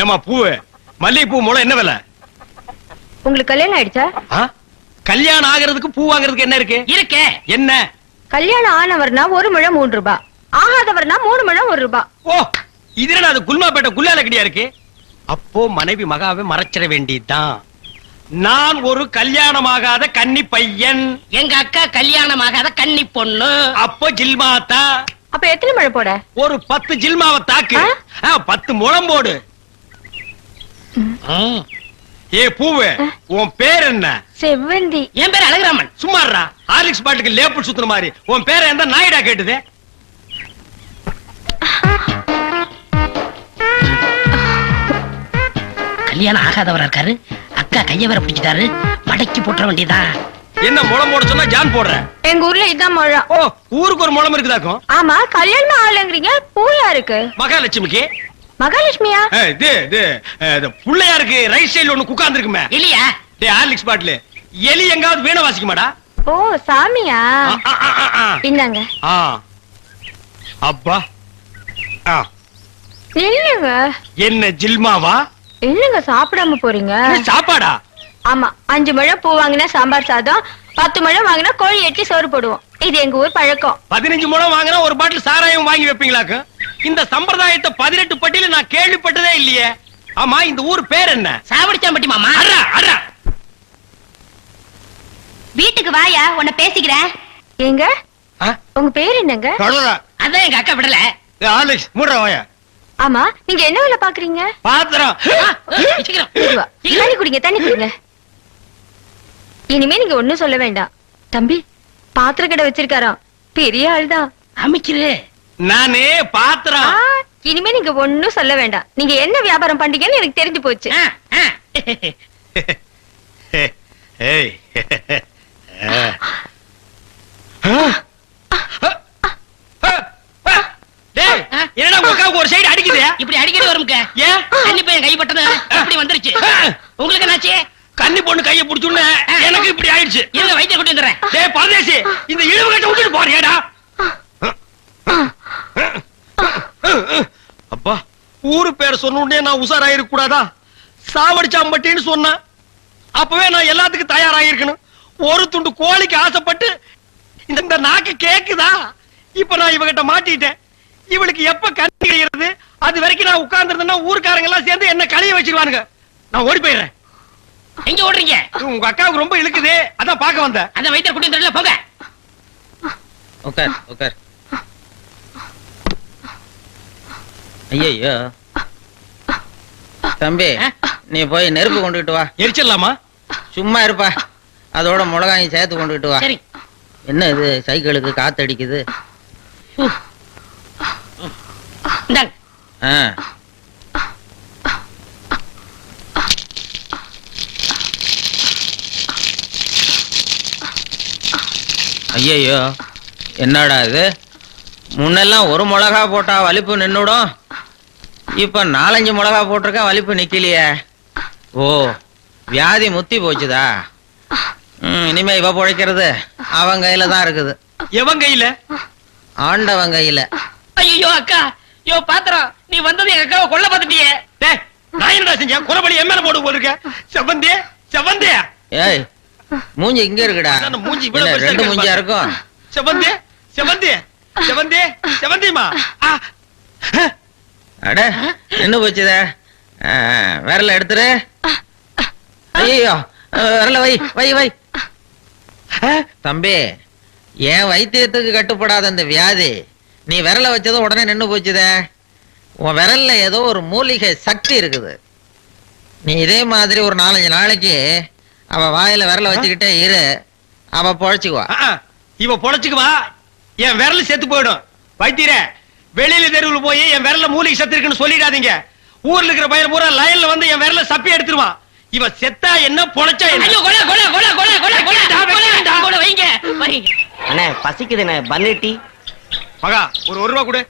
ஏமா பூவு மல்லிகைப்பூ முளை என்ன விலை? உங்களுக்கு கல்யாணம் ஆயிடுச்சா? கல்யாணம் ஆகிறதுக்கு பூ வாங்குறதுக்கு என்ன இருக்கு? இருக்கே. என்ன? கல்யாணம் ஆனவர்னா 1 முழம் 3 ரூபாய், ஆகாதவர்னா 3 முழம் 1 ரூபாய். ஓ, இதுல அது குல்மாப்பேட்டை குல்லால கடியா இருக்கு. அப்போ மனைவி மகாவை மறைச்சிட வேண்டியதுதான். நான் ஒரு கல்யாணமாகாத கன்னி பையன், எங்க அக்கா கல்யாணமாகாத கன்னி பொண்ணு. அப்போ ஜில்மாத்தா. அப்ப எத்தனை முழம் போட? ஒரு 10 ஜில்மாவை தாக்கு. 10 முழம் போடு. ஏ பூவு, உன் பேர் என்ன? செவ்வந்தி. என் பேர் அழகுராமன். சும்மாறா, ஹார்லிக்ஸ் பாட்டுக்கு லேபிள் சுத்துற மாதிரி. உன் பேரை எந்த நாயிடா கேட்டுது? கல்யாணம் ஆகாதவரா இருக்காரு. அக்கா கைய வேற பிடிச்சிட்டாரு. மடக்கி போட்டுற வேண்டியதா. என்ன முளம் போட சொன்னா ஜான் போடுற? எங்க ஊர்ல இதான் முழம். ஓ, ஊருக்கு ஒரு முளம் இருக்குதாக்கும். ஆமா, கல்யாணம் ஆகலங்கறீங்க. பூயா இருக்கு. மகாலட்சுமிக்கு. மகாலட்சுமியா? இது புள்ளையாருக்கு ரைட் சைடுல ஒண்ணு உட்கார்ந்து இருக்குமே. எலியா? டேய் ஹார்லிக்ஸ் பாட்டில் எலி எங்காவது வீணை வாசிக்குமாடா? ஓ, சாமியா? இந்தாங்க. அப்பா. இல்லங்க. என்ன ஜில்மாவா? இல்லங்க, சாப்பிடாம போறீங்க. சாப்பாடா? ஆமா, 5 முழம் பூ வாங்கினா சாம்பார் சாதம், 10 முழம் வாங்கினா கோழி எட்டி சோறு போடுவோம். இது எங்க ஊர் பழக்கம். 15 முழம் வாங்கினா ஒரு பாட்டில் சாராயம் வாங்கி வைப்பீங்களாக்கு? இந்த சம்பிரதாயத்தை 18 பட்டியல நான் கேள்விப்பட்டதே இல்லையே. ஆமா, இந்த ஊர் பேர் என்ன? சாவடிச்சாம்பட்டி மாமா. அடா அடா. வீட்டுக்கு வாயா, உன்னை பேசிக்கிறேன். ஏங்க, உங்க பேர் என்னங்க? அதான் எங்க அக்கா விடல. ஹார்லிக்ஸ் மூடுற வாயா. ஆமா, நீங்க என்ன வேலை பாக்குறீங்க? பாத்திரம். தண்ணி குடிங்க, தண்ணி குடிங்க. இனிமே நீங்க ஒண்ணும் சொல்ல வேண்டாம். தம்பி, பாத்திர கடை வச்சிருக்காராம், பெரிய ஆள்தான். அமைச்சிரு. நானே பாத்திரம். இனிமே நீங்க ஒண்ணும் சொல்ல வேண்டாம். நீங்க என்ன வியாபாரம் பண்றீங்கன்னு எனக்கு தெரிஞ்சு போச்சு. என்னடா உனக்கு ஒரு சைடு அடிக்குது? இப்படி அடிக்கடி வரும்க்க. ஏன்? கன்னி பையன் கை பட்டது இப்படி வந்துருச்சு. உங்களுக்கு என்னாச்சு? கன்னி பொண்ணு கையை பிடிச்சுன்னு எனக்கு இப்படி ஆயிடுச்சு. இருங்க, வைத்தியம் கொண்டு வந்துறேன். டேய் பரதேசி, இந்த இழுவு கட்ட விட்டுட்டு போறியாடா? அப்பா, ஊரு பேர் சொன்ன உடனே நான் உசாராயிருக்க கூடாதா? சாவடிச்சாம்பட்டின்னு சொன்ன அப்பவே நான் எல்லாத்துக்கும் தயாராகிருக்கணும். ஒரு துண்டு கோழிக்கு ஆசைப்பட்டு இந்த நாக்கு கேக்குதா? இப்ப நான் இவகிட்ட மாட்டிட்டேன். இவளுக்கு எப்ப கண்ணி கிடைக்கிறது? அது வரைக்கும் நான் உட்கார்ந்துருந்தேன்னா ஊர்க்காரங்க எல்லாம் சேர்ந்து என்ன கழிய வச்சிருவானுங்க. நான் ஓடி போயிடுறேன். எங்க ஓடுறீங்க? உங்க அக்காவுக்கு ரொம்ப இழுக்குது, அதான் பாக்க வந்தேன். அந்த வைத்தியர் கூட்டி வந்துடல, போங்க. உட்கார் உட்கார். ஐயோ தம்பி, நீ போய் நெருப்பு கொண்டுகிட்டு வா. எரிச்சிடலாமா? சும்மா இருப்பா, அதோட மிளகாயும் சேர்த்து கொண்டுகிட்டு வா. சரி. என்ன இது, சைக்கிளுக்கு காத்தடிக்குது? இந்தாங்க. ஐயோ, என்னடா இது? முன்னெல்லாம் ஒரு மிளகா போட்டா வலிப்பு நின்னுடும், இப்ப 4-5 மிளகா போட்டிருக்கா, வலிப்பு நிக்கலையே. ஓ, வியாதி முத்தி போச்சுதா? இனிமே இவ பொழைக்கிறது அவன் கையில தான் இருக்குது. எவன் கையில? ஆண்டவன் கையில. ஐயோ அக்கா, யோ பாத்திரம், நீ வந்தது எங்க அக்காவை கொல்ல பார்த்துட்டியே. டேய், நான் என்னடா செஞ்சேன்? குறபடி என் மேல போட்டு போயிருக்க. செவந்தே செவந்தே. ஏய், மூஞ்சி இங்க இருக்குடா. மூஞ்சி இவ்வளவு பெருசா 2 மூஞ்சியா இருக்கும். செவந்தே செவந்தே செவந்தே செவந்தேமா. அட, என்ன போச்சுதே? விரல எடுத்துரு. ஐயோ, விரல வை வை வை. தம்பி, என் வைத்தியத்துக்கு கட்டுப்படாத இந்த வியாதி நீ விரல வச்சதும் உடனே நின்னு போச்சுதே. உன் விரல்ல ஏதோ ஒரு மூலிகை சக்தி இருக்குது. நீ இதே மாதிரி ஒரு 4-5 நாளைக்கு அவ வாயில விரல வச்சுக்கிட்டே இரு, அவ பொழைச்சுக்குவா. இவ பொழைச்சுக்குவா, என் விரல் செத்து போயிடும். வைத்தியரே, வெளியில தெருவில் போய் என் விரல்ல மூலிகை சத்து இருக்குன்னு சொல்லிடாதீங்க. ஊர்ல இருக்கிற பையன் பூரா லைன்ல வந்து என் விரல்ல சப்பி எடுத்துருவான். இவ செத்தா என்ன, பொழைச்சா என்ன? ஐயோ, கொலை கொலை கொலை கொலை கொலை கொலை கொலை வைங்க வைங்க. அண்ணே, பசிக்குதுண்ணே, பன்னு டீ. மகா, ஒரு 1 ரூபா கொடு.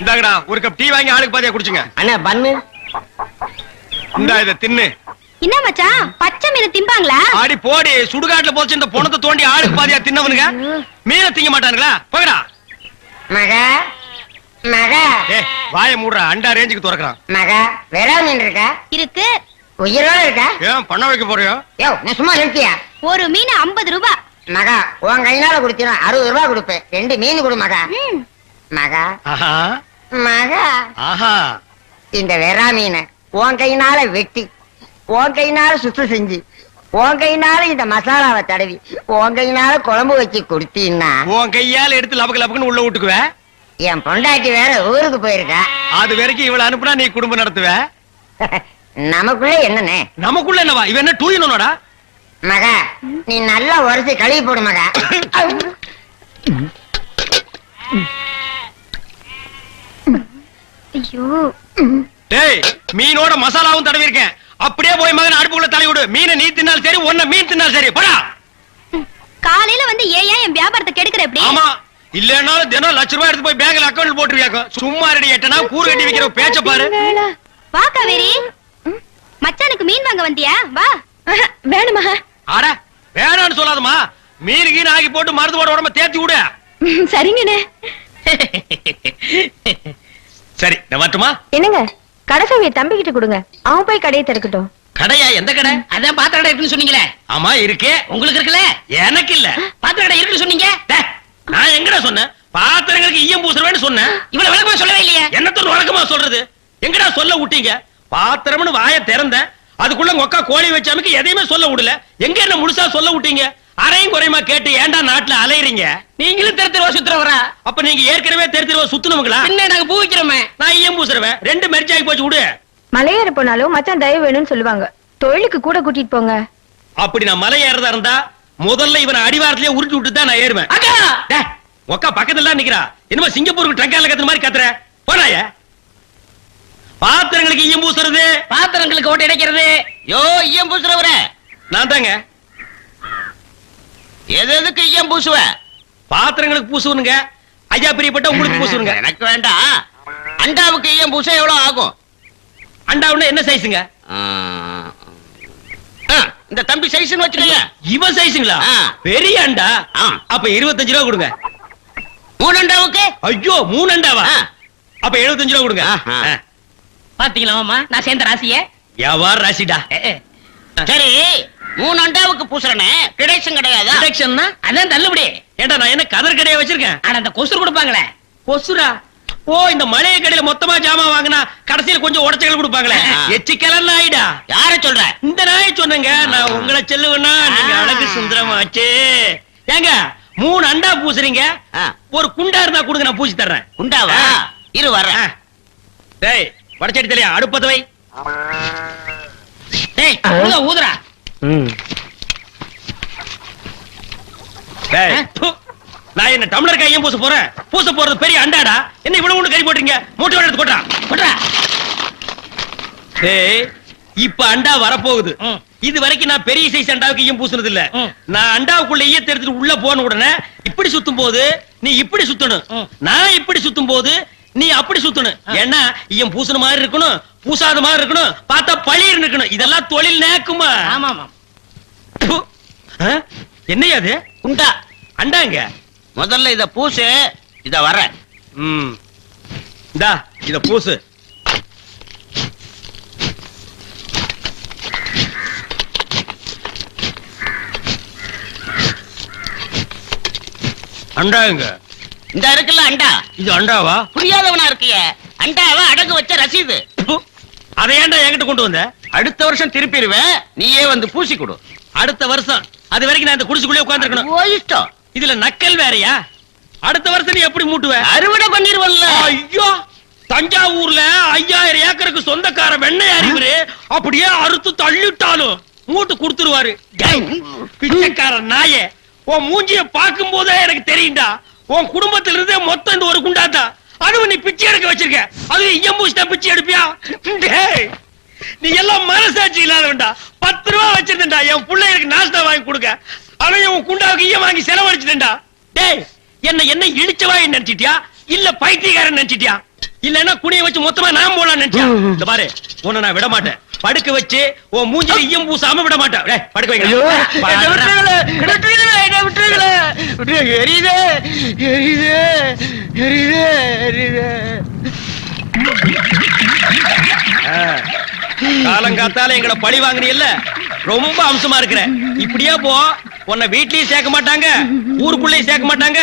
இந்தாங்கடா, ஒரு கப் டீ வாங்கி ஆளுக்கு பாதியா குடிச்சுங்க. அண்ணே, பன்னு. இந்தா, இத தின்னு. என்ன மச்சான், பச்சை மீன் திம்பாங்களா? ஆடி போடி, சுடுகாட்டுல போச்சு இந்த பொணத்தை தோண்டி ஆளுக்கு பாதியா தின்னவனுங்க மீனை திங்க மாட்டானுங்களா? போகடா. மகா, மகா ஏய் வாயை மூடுற அண்டா ரேஞ்சுக்கு துறக்குறான். மகா வேளா மீன் இருக்கா? இருக்கு. உயிரோட இருக்கா? ஏன் பண்ண வைக்க போறியோ? யோ நீ சும்மா நிறுத்தியா? ஒரு மீன் 50 ரூபாய். மகா உன் கையினால குடுத்தீனா 60 ரூபாய் கொடுப்பேன். 2 மீன் கொடு மகா. மகா ஆஹா மகா ஆஹா. இந்த வெறா மீனை உன் கையினால வெட்டி உன் கையினால சுத்தம் செஞ்சு உன் கையினால இந்த மசாலாவை தடவி உன் கையினால குழம்பு வச்சு கொடுத்தீன்னா உன் கையால எடுத்து லபக்கு லபக்குன்னு உள்ள விட்டுக்குவ. என் பொண்டாட்டி வேற ஊருக்கு போயிருக்கா. அது வரைக்கும் இவள அனுப்புனா நீ குடும்பம் நடத்துவ. நமக்குள்ள என்னண்ணே? நமக்குள்ள என்னவா? இவன் என்ன டூயினோடா? மகா நீ நல்லா உரைச்சு கழுவி போடு மகா. ஐயோ டேய் மீனோட மசாலாவும் தடவி இருக்கேன். அப்படியே போய் மகன் அடுப்புக்குள்ள தலை விடு. மீனை நீ தின்னாலும் சரி, ஒன்ன மீன் தின்னாலும் சரி. போடா. காலையில வந்து ஏன் என் வியாபாரத்தை கெடுக்கிற எப்படி? ஆமா இல்லன்னாலும் தினம் லட்ச ரூபாய் எடுத்து போய் பேங்க்ல அக்கவுண்ட் போட்டுருவியாக்கும். சும்மா ரெடி எட்டனா கூறு கட்டி வைக்கிற பேச்ச பாரு. வா காவேரி, மச்சானுக்கு மீன் வாங்க வந்தியா? வா. வேணுமா? அட வேணான்னு சொல்லாதமா. மீன் கீன் ஆகி போட்டு மருந்து போட உடம்ப தேத்தி விடு. சரிங்கண்ணே. சரி நான் வரட்டுமா? என்னங்க கடைசாவிய தம்பிக்கிட்ட கொடுங்க, அவன் போய் கடையை திறக்கட்டும். கடையா? எந்த கடை? அதான் பாத்திர கடை இருக்குன்னு சொன்னீங்களே. ஆமா இருக்கே. உங்களுக்கு இருக்குல்ல? எனக்கு இல்ல. பாத்திர கடை இருக்குன்னு சொன்னீங்க. டேய், நான் எங்கடா சொன்னேன்? பாத்திரங்களுக்கு ஈயம் பூசுறவேன்னு சொன்னேன். இவ்வளவு விளக்கமா சொல்லவே இல்லையே. என்னத்தோட வழக்கமா சொல்றது? எங்கடா சொல்ல விட்டீங்க? பாத்திரம்னு வாயை திறந்தேன், அதுக்குள்ள உங்க அக்கா கோழி வச்சாமக்கு எதையுமே சொல்ல விடல. எங்க என்ன முழுசா சொல்ல விட்டீங்க? அரையும் குறையுமா கேட்டு ஏன்டா நாட்டுல அலையறீங்க? நீங்களும் தெரு தெருவா சுத்துறவரா? அப்ப நீங்க ஏற்கனவே தெரு சுத்துனவங்களா? பின்ன நாங்க பூ வைக்கிறோமே. நான் ஈயம் பூசுறவன். 2 மெர்ஜ் ஆகி போச்சு விடு. மலையேற போனாலும் மச்சான் தயவு வேணும்னு சொல்லுவாங்க. தொழிலுக்கு கூட கூட்டிட்டு போங்க. அப்படி நான் மலை ஏறதா இருந்தா முதல்ல இவனை அடிவாரத்திலே உருட்டி விட்டு தான் நான் ஏறுவேன். அக்கா டேய், உக்கா பக்கத்துல தான் நிக்கிறா. என்னமோ சிங்கப்பூருக்கு ட்ரங்கால கத்துற மாதிரி கத்துற. போடாய. பாத்திரங்களுக்கு ஈயம் பூசுறது. பாத்திரங்களுக்கு ஓட்டு இடைக்கிறது. யோ ஈயம் பூசுறவர, நான் தாங்க. எதுக்கு ஈயம் பூசுவ? பாத்திரங்களுக்கு பூசுவனுங்க. ஐயா பிரியப்பட்ட உங்களுக்கு பூசுவனுங்க. எனக்கு வேண்டாம். அண்டாவுக்கு ஈயம் பூச எவ்வளவு ஆகும்? அண்டாவுன்னா என்ன சைஸுங்க? இந்த தம்பி சைஸ்னு வச்சுக்கோங்க. இவ சைஸுங்களா? ஆ. பெரிய அண்டா. ஆ. அப்ப 25 ரூபா கொடுங்க. 3 அண்டாவுக்கு? ஐயோ 3 அண்டாவா? ஆ. அப்ப 75 ரூபா கொடுங்க. ஆஹா. ஆ. பாத்தீங்களா மாமா, நான் சேர்ந்த ராசிய. வியாபார ராசிடா. சரி 3 அண்டாவுக்கு பூசுறனே கிடைச்சும் கிடையாதா? டிடக்ஷன்னா? அதான் தள்ளுபடி. ஏண்டா நான் என்ன கதர் கடையா வச்சிருக்கேன்? ஆனா அந்த கொசுறு கொடுப்பாங்களே. கொசுரா? ஓ இந்த மளிகை கடையில மொத்தமா ஜாமான் வாங்கினா கடைசியில கொஞ்சம் உடச்சல் கொடுப்பாங்களே. ஆ. எச்சிக்கலன் நாயிடா. யார சொல்ற? இந்த நாயை சொன்னேங்க. நான் உங்களை செல்லுவேன்னா நீங்க அழகு சுந்தரமாச்சு. ஏங்க 3 அண்டா பூசுறீங்க, ஆ. ஒரு குண்டா இருந்தா கொடுங்க, நான் பூசி தர்றேன். உண்டாவா? ஆ. இரு வர. ஆ. டேய் வடச்சடி தலையா அடுப்பத வை. டேய் ஊதுறா. டேய் ப்பு. நான் என்ன டம்ளர் கையும் பூச போறேன்? பூச போறது பெரிய அண்டாடா. என்ன இவ்வளவு ஒண்ணு கை போட்டீங்க? மூட்டை எடுத்து போட்டா போடுறா. டேய் இப்ப அண்டா வரப்போகுது. ம். இது வரைக்கும் நான் பெரிய சைஸ் அண்டாவுக்கு ஈயம் பூசுனது இல்ல. ம். நான் அண்டாவுக்குள்ள ஈயத்தை எடுத்துட்டு உள்ள போன உடனே இப்படி சுத்தும் போது நீ இப்படி சுத்தணும். ம். நான் இப்படி சுத்தும் போது நீ அப்படி சுத்தணும். ஏன்னா ஈயம் பூசுன மாதிரி இருக்கணும், பூசாத மாதிரி இருக்கணும், பார்த்தா பளிர் இருக்கணும். இதெல்லாம் தொழில் நேக்குமா? ஆமா ஆமா. ப்பு. ஆ? என்னையா அது? உண்டா? அண்டாங்க. முதல்ல இத பூசு. இத வர. ம். இந்தா இத பூசு. அண்டாங்க. இந்த இருக்குல்ல அண்டா. இது அண்டாவா? புரியாதவனா இருக்கியே. அண்டாவா அடகு வச்ச ரசீது. ப்பு. அதை ஏன்டா என்கிட்ட கொண்டு வந்த? அடுத்த வருஷம் திருப்பிடுவேன். நீயே வந்து பூசி கொடு. அடுத்த வருஷம் அது வரைக்கும் நான் இந்த குடிசுக்குள்ளே உட்கார்ந்திருக்கணும். ஓ இஷ்டம். இதுல நக்கல் வேறயா? அடுத்த வருஷம் நீ எப்படி மூட்டுவ? அறுவடை பண்ணிருவல்ல. ஐயோ தஞ்சாவூர்ல 5000 ஏக்கருக்கு சொந்தக்கார வெண்ணெய் அறிவுரு அப்படியே அறுத்து தள்ளிட்டாலும் மூட்டு கொடுத்துருவாரு. பிச்சைக்கார நாயே, உன் மூஞ்சிய பார்க்கும் போதே எனக்கு தெரியும்டா. உன் குடும்பத்துல இருந்தே மொத்தம் இந்த ஒரு குண்டாத்தா. அதுவும் நீ பிச்சை எடுக்க வச்சிருக்க. அது எம்பூசிட்டா பிச்சை எடுப்பியா? டேய், நீ எல்லாம் மனசாட்சி இல்லாதவன்டா. 10 ரூபா வச்சிருந்தா என் பிள்ளைகளுக்கு நாஸ்தா வாங்கி கொடுக்க. அவன் உன் குண்டாவுக்கு ஈயம் வாங்கி செலவழிச்சுட்டா. டேய் என்ன இழிச்சவாய் நினைச்சிட்டியா இல்ல பைத்தியக்காரன் நினைச்சிட்டியா? இல்லன்னா குனிய வச்சு மொத்தமா நான் போலாம் நினைச்சியா? இந்த பாரு உன்னை நான் விட மாட்டேன். படுக்க வச்சு உன் மூஞ்சில ஈயம் பூசாம விட மாட்டேன். டேய் படுக்க வைங்க. விடுங்களே எரியுதே எரியுதே எரியுதே எரியுதே காலங்காத்தால எங்களை பழி வாங்குறீல்ல ரொம்ப அம்சமா இருக்கிற இப்படியே போ உன்னை வீட்லயும் சேர்க்க மாட்டாங்க ஊருக்குள்ளயும் சேர்க்க மாட்டாங்க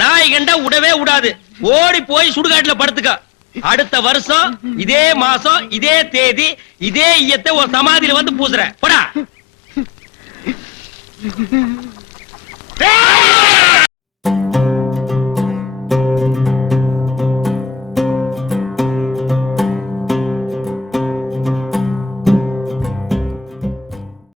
நாய் கண்டா விடவே விடாது ஓடி போய் சுடுகாட்டுல படுத்துக்க அடுத்த வருஷம் இதே மாசம் இதே தேதி இதே ஈயத்தை ஒரு சமாதியில வந்து பூசுற போடா